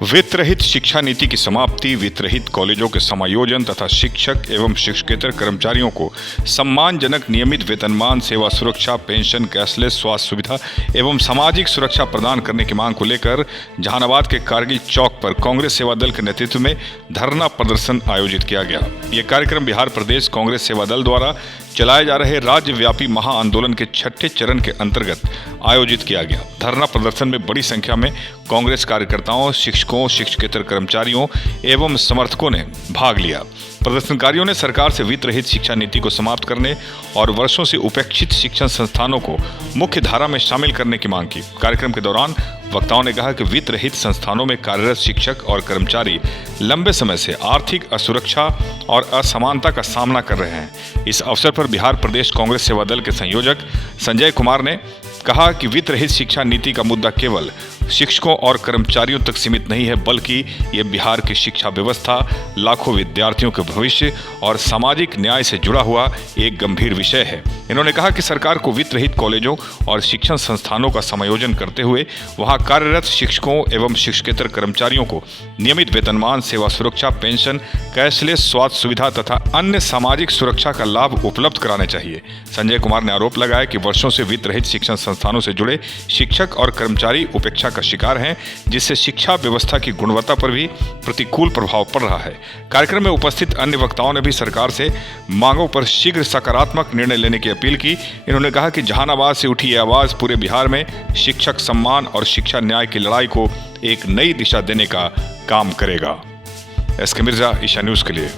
वित्त रहित शिक्षा नीति की समाप्ति, वित्त रहित कॉलेजों के समायोजन तथा शिक्षक एवं शिक्षकेतर कर्मचारियों को सम्मानजनक नियमित वेतनमान, सेवा सुरक्षा, पेंशन, कैशलेस स्वास्थ्य सुविधा एवं सामाजिक सुरक्षा प्रदान करने की मांग को लेकर जहानाबाद के कारगिल चौक पर कांग्रेस सेवा दल के नेतृत्व में धरना प्रदर्शन आयोजित किया गया। ये कार्यक्रम बिहार प्रदेश कांग्रेस सेवा दल द्वारा चलाए जा रहे राज्यव्यापी महाआंदोलन के छठे चरण के अंतर्गत आयोजित किया गया। धरना प्रदर्शन में बड़ी संख्या में कांग्रेस कार्यकर्ताओं, शिक्षकों, शिक्षकेतर कर्मचारियों एवं समर्थकों ने भाग लिया। प्रदर्शनकारियों ने सरकार से वित्त रहित शिक्षा नीति को समाप्त करने और वर्षों से उपेक्षित शिक्षण संस्थानों को मुख्य धारा में शामिल करने की मांग की। कार्यक्रम के दौरान वक्ताओं ने कहा कि वित्त रहित संस्थानों में कार्यरत शिक्षक और कर्मचारी लंबे समय से आर्थिक असुरक्षा और असमानता का सामना कर रहे हैं। इस अवसर पर बिहार प्रदेश कांग्रेस सेवा दल के संयोजक संजय कुमार ने कहा कि वित्त रहित शिक्षा नीति का मुद्दा केवल शिक्षकों और कर्मचारियों तक सीमित नहीं है, बल्कि ये बिहार की शिक्षा व्यवस्था, लाखों विद्यार्थियों के भविष्य और सामाजिक न्याय से जुड़ा हुआ एक गंभीर विषय है। इन्होंने कहा कि सरकार को वित्त रहित कॉलेजों और शिक्षण संस्थानों का समायोजन करते हुए वहां कार्यरत शिक्षकों एवं शिक्षकेतर कर्मचारियों को नियमित वेतनमान, सेवा सुरक्षा, पेंशन, कैशलेस स्वास्थ्य सुविधा तथा अन्य सामाजिक सुरक्षा का लाभ उपलब्ध कराने चाहिए। संजय कुमार ने आरोप लगाया कि वर्षों से वित्त रहित शिक्षण संस्थानों से जुड़े शिक्षक और कर्मचारी उपेक्षा का शिकार हैं, जिससे शिक्षा व्यवस्था की गुणवत्ता पर भी प्रतिकूल प्रभाव पड़ रहा है। कार्यक्रम में उपस्थित अन्य वक्ताओं ने भी सरकार से मांगों पर शीघ्र सकारात्मक निर्णय लेने की अपील की। इन्होंने कहा कि जहानाबाद से उठी यह आवाज पूरे बिहार में शिक्षक सम्मान और शिक्षा न्याय की लड़ाई को एक नई दिशा देने का काम करेगा। एसके मिर्जा, ईशा न्यूज के लिए।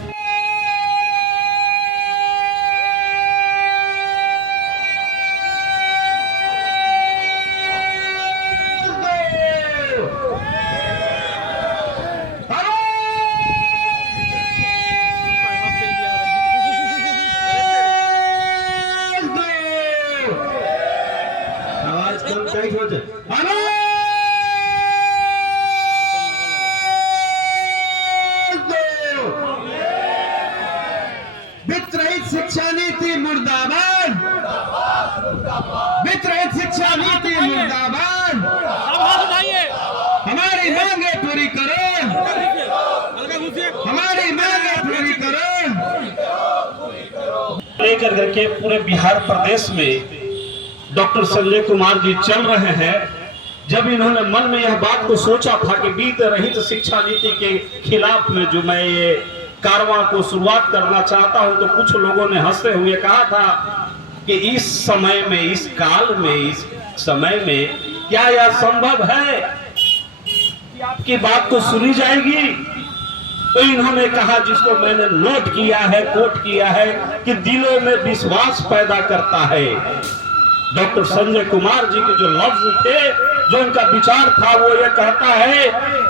वित्त रहित शिक्षा नीति मुर्दाबाद, वित्त रहित शिक्षा नीति मुर्दाबाद। हमारी मांगे पूरी करो, हमारी मांगे पूरी करो। लेकर करके पूरे बिहार प्रदेश में डॉक्टर संजय कुमार जी चल रहे हैं। जब इन्होंने मन में यह बात को सोचा था कि वित्त रहित शिक्षा नीति के खिलाफ में जो मैं ये कारवां को शुरुआत करना चाहता हूं, तो कुछ लोगों ने हंसते हुए कहा था कि इस समय में, इस काल में, इस समय में क्या यह संभव है कि आपकी बात को सुनी जाएगी? तो इन्होंने कहा, जिसको मैंने नोट किया है, कोट किया है, कि दिलों में विश्वास पैदा करता है। डॉक्टर संजय कुमार जी के जो लफ्ज थे, जो उनका विचार था, वो ये कहता है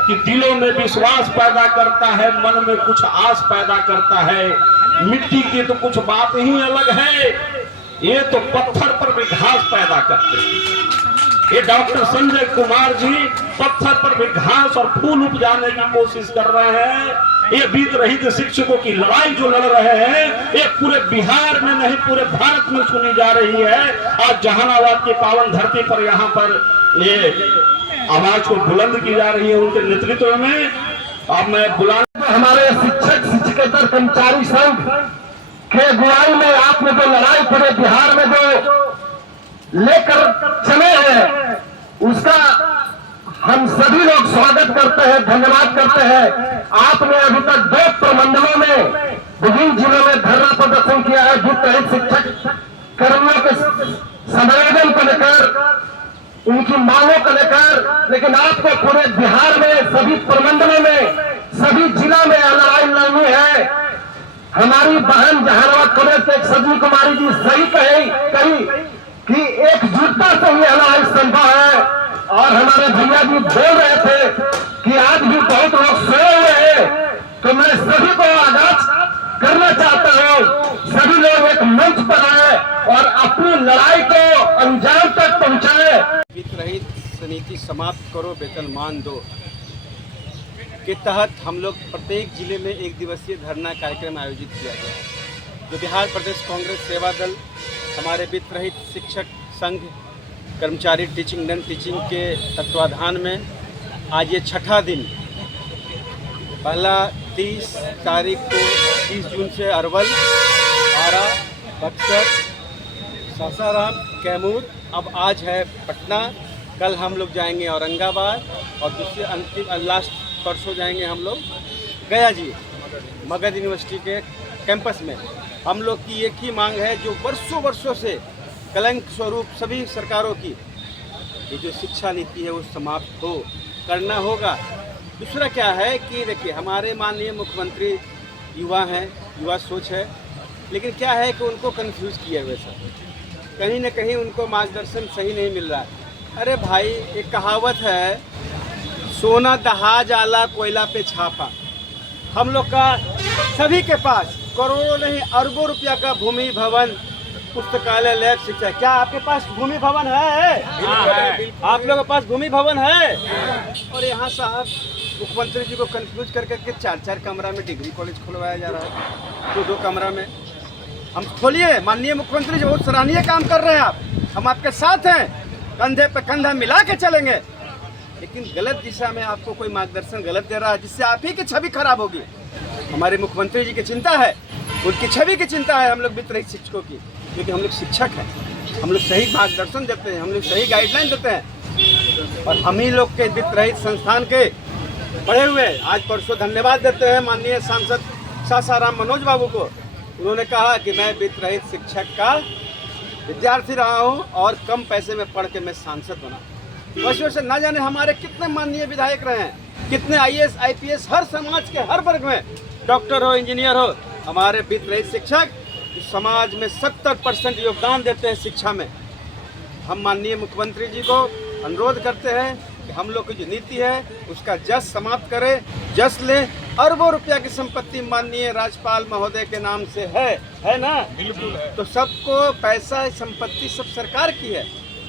कि दिलों में विश्वास पैदा करता है, मन में कुछ आस पैदा करता है। मिट्टी की तो कुछ बात ही अलग है, ये तो पत्थर पर भी घास पैदा करते हैं। ये डॉक्टर संजय कुमार जी पत्थर पर भी घास और फूल उपजाने की कोशिश कर रहे हैं। ये वित्त रहित शिक्षकों की लड़ाई जो लड़ रहे हैं, ये पूरे बिहार में नहीं, पूरे भारत में सुनी जा रही है। आज जहानाबाद की पावन धरती पर यहाँ पर ये आवाज को बुलंद की जा रही है उनके नेतृत्व में। अब मैं हमारे शिक्षक, शिक्षकेतर कर्मचारी संघ के अगुवाई में आपने जो लड़ाई पूरे बिहार में जो लेकर चले हैं, उसका हम सभी लोग स्वागत करते हैं, धन्यवाद करते हैं। आपने अभी तक 2 प्रमंडलों में विभिन्न जिलों में धरना प्रदर्शन किया है वित्त रहित शिक्षक कर्मियों के समायोजन को लेकर, उनकी मांगों को लेकर। लेकिन आपको पूरे बिहार में सभी प्रमंडलों में, सभी जिला में लड़ाई लड़नी है। हमारी बहन जहानाबाद कॉलेज के सजनी कुमारी जी सही कही कि एकजुटता से यह लड़ाई संभव है। और हमारे भैया जी बोल रहे थे कि आज भी बहुत लोग सोए हुए हैं, तो मैं सभी को आगाज करना चाहता हूं, सभी लोग एक मंच पर आए और अपनी लड़ाई को अंजाम तक पहुंचाए। वित्त रहित नीति समाप्त करो, वेतनमान दो के तहत हम लोग प्रत्येक जिले में 1 दिवसीय धरना कार्यक्रम आयोजित किया गया, जो बिहार प्रदेश कांग्रेस सेवा दल, हमारे वित्त रहित शिक्षक संघ, कर्मचारी टीचिंग नॉन टीचिंग के तत्वाधान में आज ये छठा दिन पहला 30 तारीख को 30 जून से अरवल, आरा, बक्सर, सासाराम, कैमूर, अब आज है पटना, कल हम लोग जाएंगे औरंगाबाद और दूसरे अंतिम लास्ट परसों जाएंगे हम लोग गया जी मगध यूनिवर्सिटी के कैंपस में। हम लोग की एक ही मांग है जो वर्षों से कलंक स्वरूप सभी सरकारों की, ये जो शिक्षा नीति है वो समाप्त हो, करना होगा। दूसरा क्या है कि देखिए हमारे माननीय मुख्यमंत्री युवा हैं, युवा सोच है, लेकिन क्या है कि उनको कंफ्यूज किए हुए सब, कहीं न कहीं उनको मार्गदर्शन सही नहीं मिल रहा है। अरे भाई एक कहावत है, सोना दहाज आला कोयला पे छापा। हम लोग का सभी के पास करोड़ों नहीं अरबों रुपया का भूमि भवन, पुस्तकालय, लैब, शिक्षा। क्या आपके पास भूमि भवन है? आप लोगों के पास भूमि भवन है? और यहाँ साहब मुख्यमंत्री जी को कंफ्यूज कर करके 4-4 कमरा में डिग्री कॉलेज खुलवाया जा रहा है, 2-2 कमरा में। हम खोलिए, माननीय मुख्यमंत्री जी बहुत सराहनीय काम कर रहे हैं आप, हम आपके साथ हैं, कंधे पे कंधा मिला के चलेंगे, लेकिन गलत दिशा में आपको कोई मार्गदर्शन गलत दे रहा है जिससे आप ही की छवि खराब होगी। हमारे मुख्यमंत्री जी की चिंता है, उनकी छवि की चिंता है हम लोग वित्त रहित शिक्षकों की, क्योंकि हम लोग शिक्षक हैं, हम लोग सही मार्गदर्शन देते हैं, हम लोग सही गाइडलाइन देते हैं। और हम ही लोग के वित्त रहित संस्थान के पढ़े हुए आज परसों धन्यवाद देते हैं माननीय सांसद सासाराम मनोज बाबू को। उन्होंने कहा कि मैं वित्त रहित शिक्षक का विद्यार्थी रहा हूँ और कम पैसे में पढ़ के मैं सांसद बना। वर्षों से ना जाने हमारे कितने माननीय विधायक रहे हैं, कितने IAS IPS, हर समाज के हर वर्ग में, डॉक्टर हो, इंजीनियर हो, हमारे वित्त रहित शिक्षक समाज में 70% योगदान देते हैं शिक्षा में। हम माननीय मुख्यमंत्री जी को अनुरोध करते हैं कि हम लोग की जो नीति है उसका जस समाप्त करें, जस लें। अरबों रुपया की संपत्ति माननीय राज्यपाल महोदय के नाम से है ना? बिल्कुल है। तो सबको पैसा, संपत्ति सब सरकार की है,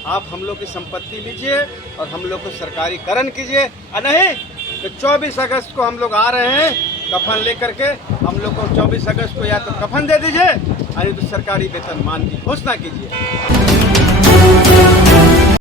आप हम लोग की संपत्ति लीजिए और हम लोग को सरकारीकरण कीजिए। नहीं तो 24 अगस्त को हम लोग आ रहे हैं कफन लेकर के, हम लोग को 24 अगस्त को या तो कफन दे दीजिए, नहीं तो सरकारी वेतनमान की घोषणा कीजिए।